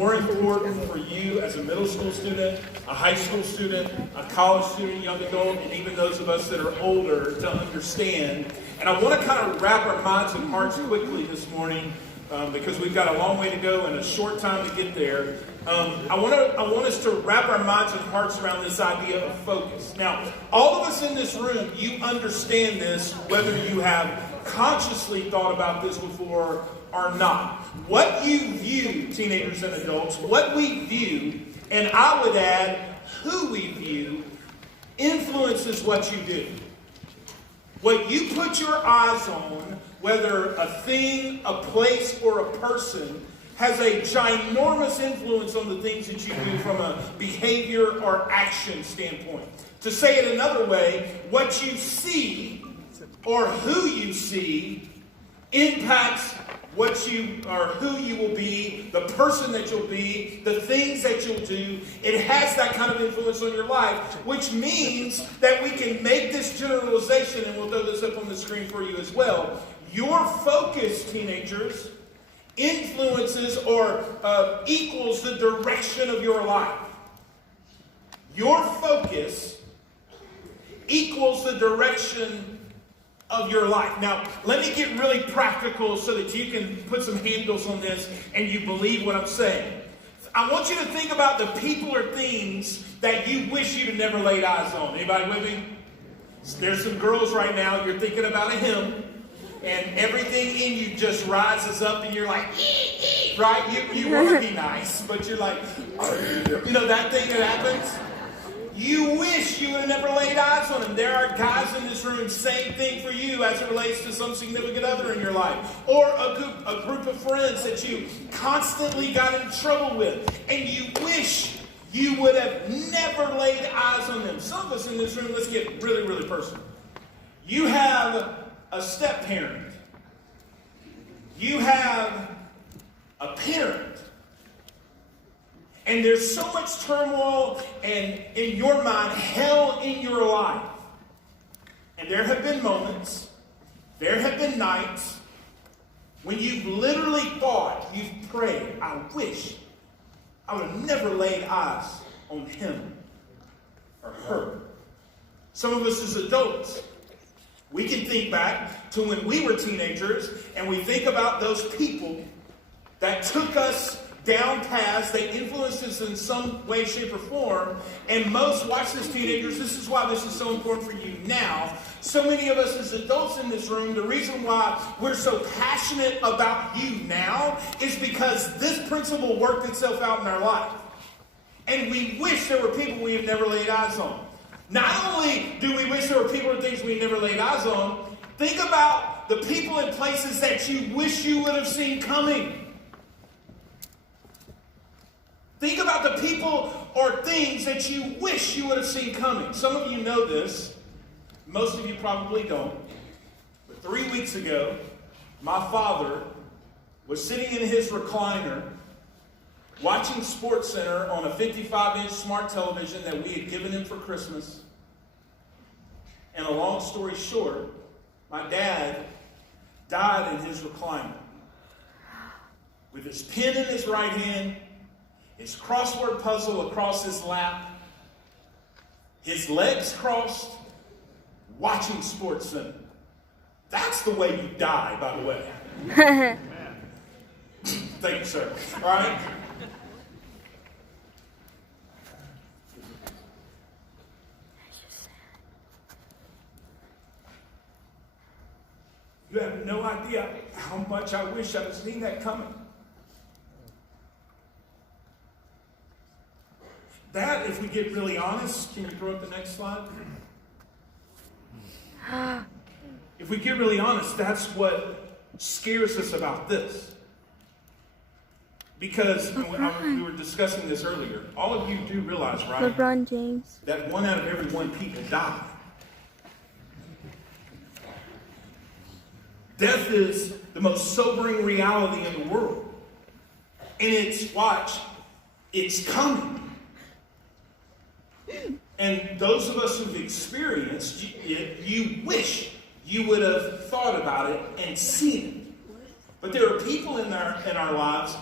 more important for you as a middle school student, a high school student, a college student, young adult, and even those of us that are older to understand. And I want to kind of wrap our minds and hearts quickly this morning because we've got a long way to go and a short time to get there. I want us to wrap our minds and hearts around this idea of focus. Now, all of us in this room, you understand this, whether you have consciously thought about this before or not. What you view, teenagers and adults, what we view, and I would add, who we view, influences what you do. What you put your eyes on, whether a thing, a place, or a person, has a ginormous influence on the things that you do from a behavior or action standpoint. To say it another way, what you see or who you see impacts what you or who you will be, the person that you'll be, the things that you'll do. It has that kind of influence on your life, which means that we can make this generalization, and we'll throw this up on the screen for you as well. Your focus, teenagers, influences or equals the direction of your life. Your focus equals the direction of your life. Now, let me get really practical so that you can put some handles on this and you believe what I'm saying. I want you to think about the people or things that you wish you'd have never laid eyes on. Anybody with me? There's some girls right now, you're thinking about a hymn, and everything in you just rises up and you're like, right? You want to be nice, but you're like, you know that thing that happens? You wish you would have never laid eyes on him. There are guys in this room, same thing for you as it relates to some significant other in your life. Or a group of friends that you constantly got in trouble with. And you wish you would have never laid eyes on them. Some of us in this room, let's get really, really personal. You have a step-parent. You have a parent. And there's so much turmoil and in your mind, hell in your life. And there have been moments, there have been nights when you've literally thought, you've prayed, I wish I would have never laid eyes on him or her. Some of us as adults, we can think back to when we were teenagers and we think about those people that took us down paths, they influenced us in some way, shape, or form. And most, watch this, teenagers, this is why this is so important for you now. So many of us as adults in this room, the reason why we're so passionate about you now is because this principle worked itself out in our life. And we wish there were people we have never laid eyes on. Not only do we wish there were people and things we never laid eyes on, think about the people and places that you wish you would have seen coming. Think about the people or things that you wish you would have seen coming. Some of you know this. Most of you probably don't. But 3 weeks ago, my father was sitting in his recliner watching SportsCenter on a 55-inch smart television that we had given him for Christmas. And a long story short, my dad died in his recliner with his pen in his right hand, his crossword puzzle across his lap, his legs crossed, watching SportsCenter. That's the way you die, by the way. Thank you, sir. All right? You have no idea how much I wish I had seen that coming. That, if we get really honest, can you throw up the next slide? If we get really honest, that's what scares us about this. Because we were discussing this earlier. All of you do realize, right? LeBron James. That 1 out of every 1 people die. Death is the most sobering reality in the world. And it's coming. And those of us who've experienced it, you wish you would have thought about it and seen it. But there are people in our lives